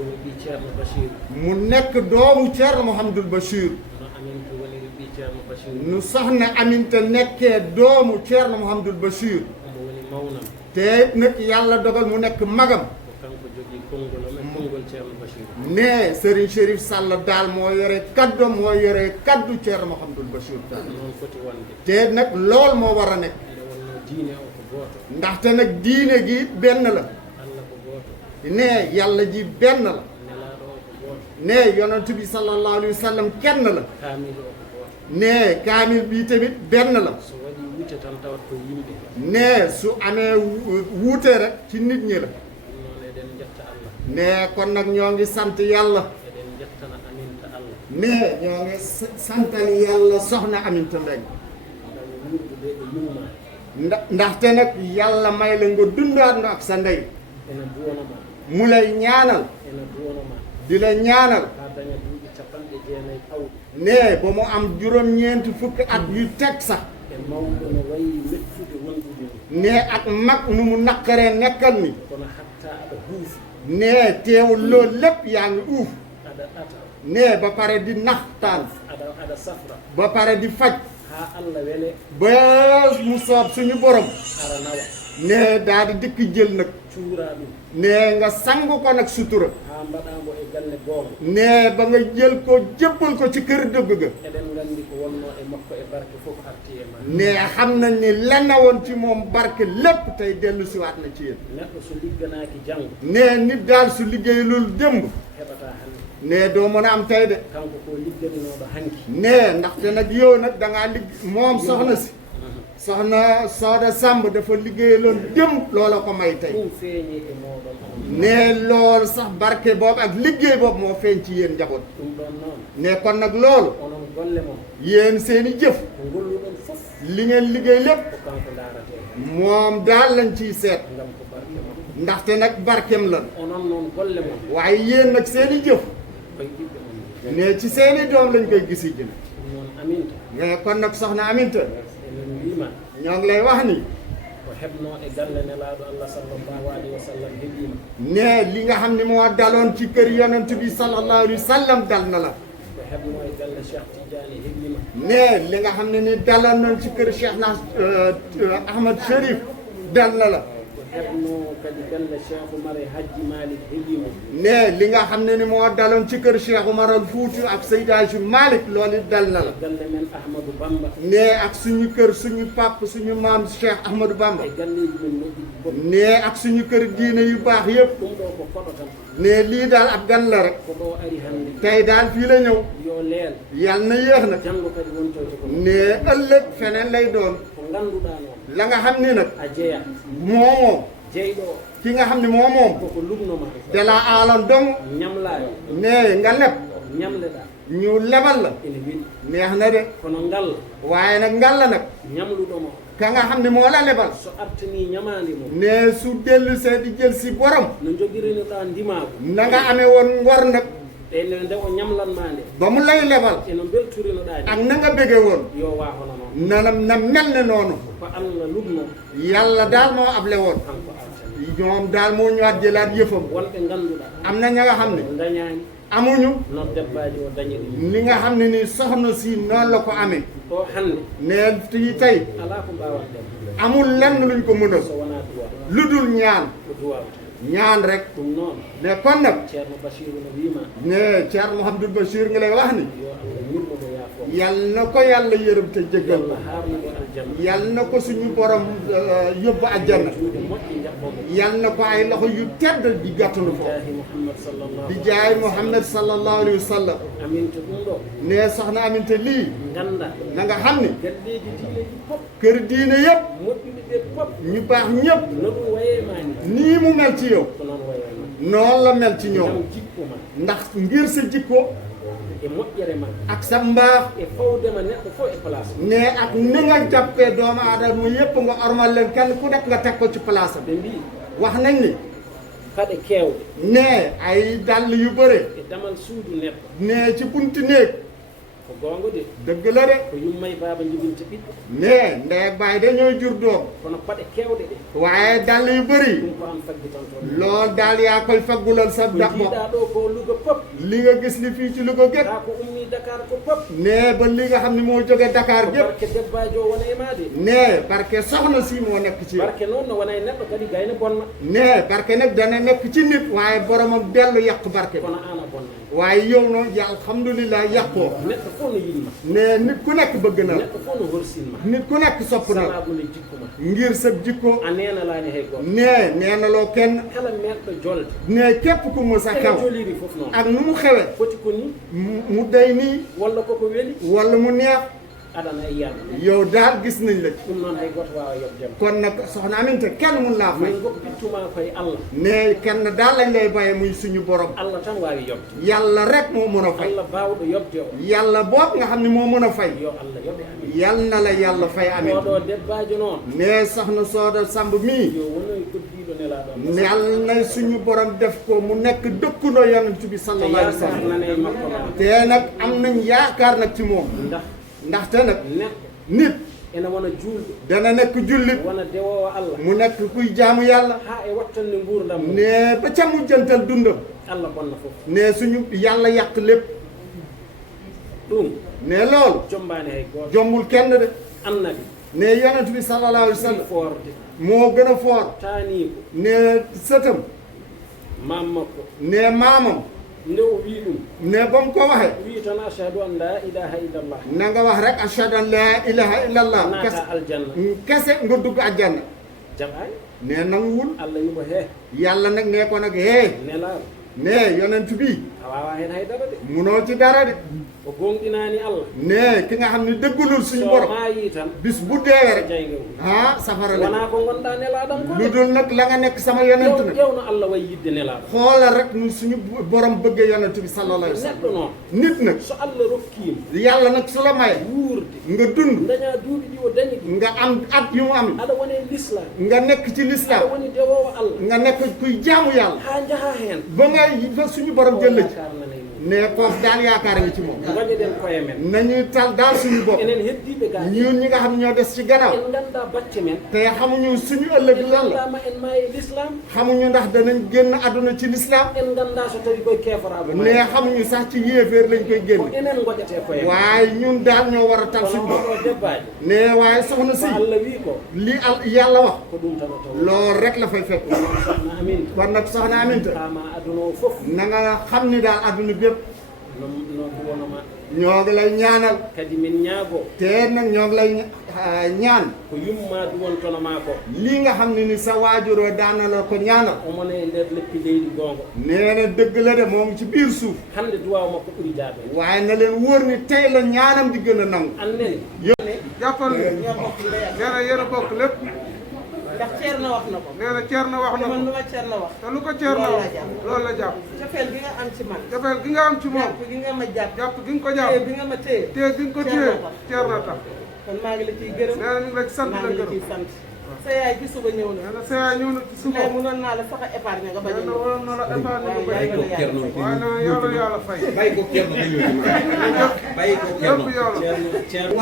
ɓi ceerno Bachir mu nekk doomu Ceerno Mouhamadoul Bachir no aminta woniri ɓi ceerno Bachir nu soxna Aminta nekkee doomu Ceerno Mouhamadoul Bachir omo woni mawnam te nag yàlla dogal mu nekk magam ko kanko jogii konngol o men konngol ceerno Bachir ne Serigne Chérif Sall daal moo yore kaddu kaddu Ceerno Mouhamadoul Bachir daal noon foti wonde te nag lool moo war a nekk nde wonno diine o ko gooto ndaxte nag diine gi benn la Allah ko gooto ne yàlla ji benn la nelaaɗo o ko gooto ne yonent bi sallallahu alayhi wa sallam kenn la kaamil o ko gooto ne kaamil bi tamit benn la so waɗi wuute tan tawat ko yimɓe ne su amee wuute rek ci nit ñi la ɗum noon eɗen jetta Allah ne kon nag ñoo ngi sant yàlla eɗen jettana aminta Allah ne ñoo ngi santal yàlla soxna Aminta Mbengue ngam wuurdude e yumma ndaxte nag yàlla may la nga dundaat nga ak sa ndey ene duwonoma mu lay ñaanal ene duwonoma di la ñaanal haa daña duuɓi capanɗe jeenayi pawɗi ne ba mu am juróom-ñeenti fukki at yu teg sax e mawɗo no wayi mettude wondude ni ne ak mag nu mu naqaree nekkal ni kono hatta aɗa huufi ne teewul loolu lépp yaa ngi uuf aɗa ɗata ne ba pare di naxtaan aɗa safra ba pare di faj haa Allah wele ba mu soob suñu borom ara nawa ne daal di dikk jël nag cuura ɗum ne nga sang ko nag sutura haa mbaɗaamo e galle goonga ne ba nga jël ko jébbal ko ci kër dëgg ga eɗen nganndi ko wonno e makko e barke fof arti e ma ne xam nañ ni lenn woon ci moom barke lépp tey dellu siwaat na ci yéen neɗɗo so ligganaaki janngo ne nit daal su liggéeyulul démb heɓataa hannde ne doo mën a am tey de kanko ko ligganinooɗo hanki ne ndaxte nag yow nag da ngaa moom soxna si soxna Sooda Samb dafa liggéeyaloon démb loola ko may tey ɗum feeñi e mooɗon on ne loolu sax barke boobu ak liggéey boobu moo feeñ ci yéen njaboot ɗum ɗon noon ne kon nag loolu onon golle mon yéen seeni jëf ko ngolluɗon fof li ngeen liggéey lépp ko kanko daaratee hen moom daal lañ ciy seet ngam ko barke mon ndaxte nag barkeem lan onon noon golle mon waaye yéen nag seeni jëf koye ɓiɓɓe mon ne ci seeni doom lañ koy gisi jën ɗum noon aminta mais kon nag soxna Aminta enen mbima ñoo ngi lay wax ni ko heɓno e galle nelaaɗo Allah sallllahu alayhi wa sallam heɓima ne li nga xam ne moo daloon ci kër yonent bi sallallahu alayhi wa sallam dal na la ko heɓno e galle Cheikh Tidiane heɓima ne li nga xam ne ni daloon nañ ci kër Cheikh na Ahmad Chérif dal na la ko heɓno kadi galle Cheikh Oumar e Hadji Malick heɓima ne li nga xam ne ni moo daloon ci kër Cheikh Oumar al Fouti ak Seydi Hadji Malick loolu dal na la galle men Ahmadou Bamba ne ak suñu kër suñu pap suñu maam Cheikh Ahmadou Bamba e galleji men moƴƴi boɗ ne ak suñu kër diine yu baax yëpp ɗum ɗo ko koɗo tan ne lii daal ab gan la rek ko ɗo ari hannde tey daal fii la ñëw yo leel yal na yéex nag janngo kadi wontoyto ko ne ëllëg feneen lay doon ko ngannduɗaa noon la nga xam ni nag a jeya moomoo jeyɗo o ki nga xam ne moo moom koko lumnoma de la aalam dong ñamlaayo ne nga leb ñamleɗaa ñu lebal la ene weɗi neex na de kono ngal waaye nag ngal la nag ñamluɗomo ka nga xam ne moo la lebal so artanii ñamaandi mo ne su dellu see di jël si borom no jogirinoɗaa ndimaago na nga amee woon ngor nag e nde o ñamlanmaa nde ba mu lay lebal eno mbelturinoɗaa ak ni na nga bëgge woon yo waa hono noon na mel ne noonu ko Allah lumno yàlla daal moo able woon kanko artani ñoom daal moo ñëwaat jëlaat yëfam wonɓe ngannduɗaa am na ña nga xam ne dañaani amuñu non debbaji o dañi ɗum ni nga xam ne ni soxna si noonu la ko amee ɗo hannde ne fii tey alaa ko mbawaten amul lenn luñ ko mënal so wonaa duwa lu dul ñaan ko duwawta ñaan rek ɗum noon ne kon nag ceerno Bachiru no wiima ne Thierno Mouhamadoul Bachir nga lay wax ni yo Allah yurmomo yaafoo yal na ko yàlla yërëm te jéggal Allah haarnumo aljanna yal na ko suñu borom yóbbu àjjana juuɗe moƴƴi jaɓɓomo yal na ko ay loxo yu tedd di gàttalu ko jaahi Muhammad sallallahu di jaay Muhammad sallallahu alayhi wa sallam aminta ɗum ɗo ne soxna Aminta lii ngannda na nga xam ni galleeji diineji fof kër diine yëpp moƴƴuɓe ɓe fof ñu baax ñëpp no ɗum wayemaani nii mu mel ci yow ko noon wayema noonu la mel ci ñoom ngam jikku ma ndax ngir sa jikko e moƴƴere ma ak sa mbaax e fawdema neɗɗo fof e place ne ak ni nga jàppee doomu aadama yëpp nga ormal leen kenn ku nekk nga teg ko ci place am ɓe mbii wax nañ ni paɗe keewɗe ne ay dàll yu bëre e damal suudu neɗɗo ne ci bunti néeg ko gonga de dëgg la de ko yummay baba jibinta ɓiɗɗo ne ndey ak baay dañoo jur doom kono paɗe kewɗe ɗe waaye dàll yu bëri ɗum ko an faggi tan toon lool daal yaa koy faggulal sa ko dax bopp jiiɗa ɗo ko Louga pop li nga gis li fii ci Louga gépp taa ko ummi Dakar ko pop ne ba li nga xam ne moo jóge Dakar ko gépp barke debbajo o wona e ma de ne barke soxna si moo nekk ci yow barke noon no wona e neɗɗo kadi gayno bonna ne barke nag dana nekk ci nit waaye boromam dellu yàq barke kono an a bonna waaye yow noonu ya alhamdulilah yàqoo neɗɗo fof no yiɗma ne nit ku nekk bëgg na la neɗɗo fof no horsinma nit ku nekk sopp na la sababude jikkuma ngir sa jikko a nenalani hay goto ne neenaloo kenn kala meɗɗo jolde ne képp ku mu sa ene xew joliri fof noon ak nu mu xewe foti ko ni mu day nii walla koko weeli wala mu neex aɗana e yiyama yow daal gis nañ la ci ɗum noon hay goto wawa yobdema kon nag soxna Aminta kenn mun laa fay min goppittuma koye Allah ne kenn daal lañ lay baye muy suñu borom Allah tan wawi yobde yàlla rek moo mën a fay Allah bawɗo yobde o yàlla boobu nga xam ne moo mën a fay yo Allah yoɓe amin yal na la yàlla fay amin oɗo debbajo noon ne soxna Sooda Samb mii yo wonoy koddiɗo nelaɗo yal na suñu borom def ko mu nekk dëkkandoo yonent bi te sallallahu alayhi wa yakar sallam nane makko noon te nag am nañ yaakaar nag ci moom ndax ndaxte nag neɗɗo nit ene wona julɗo dana nekk jullit wona dewowo Allah mu nekk kuy jaamu yàlla ha e wattande gurdam mum ne ba ca mujjantal dundam Allah bonna fof ne suñu yàlla yàq lépp ɗum ne loolu jombani hay goto jombul kenn de annabi ne yonent bi sallallahu alayhi wa ɓuri sallam forde moo gën a foor tani ko ne sëtam mam makko ne maamam nde o wi ɗum ne ba mu ko waxee wi tan ashhadu an la ilaha illallah na nga wax rek ashhadu an la ilaha illallah naata aljanna kese nga dugg àjjana jaɓani ne nanguwul Allah yimo he yàlla nag ne ko nag hee nelaɗo ne yonent bi a wawa hen haydara de munoo ci dara de o gonɗinani Allah ne ki nga xam ne dëggulul suñu so borom maayi tan bis bu deewee rek jayge ah safara la wona ko gonɗa nelaɗam ko lu dul nag la nga nekk sama yonent nag ƴewno Allah way yidde nelaɗo xoolal rek nu suñu borom bëggee yonent bi sallallahu alayhi wa sallam neɗɗo noon nit nag so Allah rokkima yàlla nag su la maye wuurde nga dund daña duuɓi ɗi o dañi ɗi nga am at yu mu am aɗa woni e l'islam nga nekk ci aɗa l'islam woni dewowo Allah nga nekk kuy jaamu yàlla ha jaaha hen ba nga ba suñu borom jël la ci yakar nanay mum ne kooku daal yaakaar nga ci moom gaƴoɗen koye men nañuy tal daal suñu bopp enen heddiɓe ga ñun ñi nga xam ñoo des ci gannaaw en ganda bacce men te xamuñu suñu ëllëg en lan la gandama en maayi l'islam xamuñu ndax danañ génn àdduna ci l'islam en ganda so tawi koye keforabo ne xamuñu sax ci yéeféer lañ koy ko génn enen goƴete koye men waaye ñun daal ñoo war a tal suñu kono bopp oɗo debbaji ne waaye soxna so si Allah wi ko li al yàlla wax ko ɗum tan o taw loolu rek la fay fekk sohna amin kon nag soxna Aminta kama aduna o foof na nga xam ni daal àdduna bépp no duwonoma ñoo ngi lay ñaanal kadi min ñaago te nag ñoo ngi lay ñaan ko yumma duwontonoma ko lii nga xam ne ni sa waajuroo daana la ko ñaanal omona e nder leppi leydi gonga nee na dëgg la de moom ci biir suuf hande duwaw makko ɓuuri jaabe waaye na leen wóor ni tey la ñaanam di gën a nangu annene jàppal ni nee na yéen a bokk lépp ndax Thierno wax na ko. nee na Thierno wax na man lu ko ma Thierno wax. te lu ko Thierno wax loolu la jàpp cofeel gi nga am ci man. jafeel gi nga am ci moom jàpp gi nga ma jàpp. jàpp gi nga ko téye jàpp bi nga ma téye. téye gi nga ko téye Thierno tax kon maa ngi la ciy gërëm. nee na ñu ngi la ci sant maa la ngi la gërëm ciy sant. sa yaay ci suba ñëw na. nee na sa yaay ñëw na ci suba mais munoon naa la sax a épargne nga bañ a nee na ñëw. waroon na la épargne nga bañ a ñëw waaye waaye nee na yàlla yàlla fay bàyyi ko Thierno nga ñëw ci man bàyyi ko Thierno lépp yàlla Thierno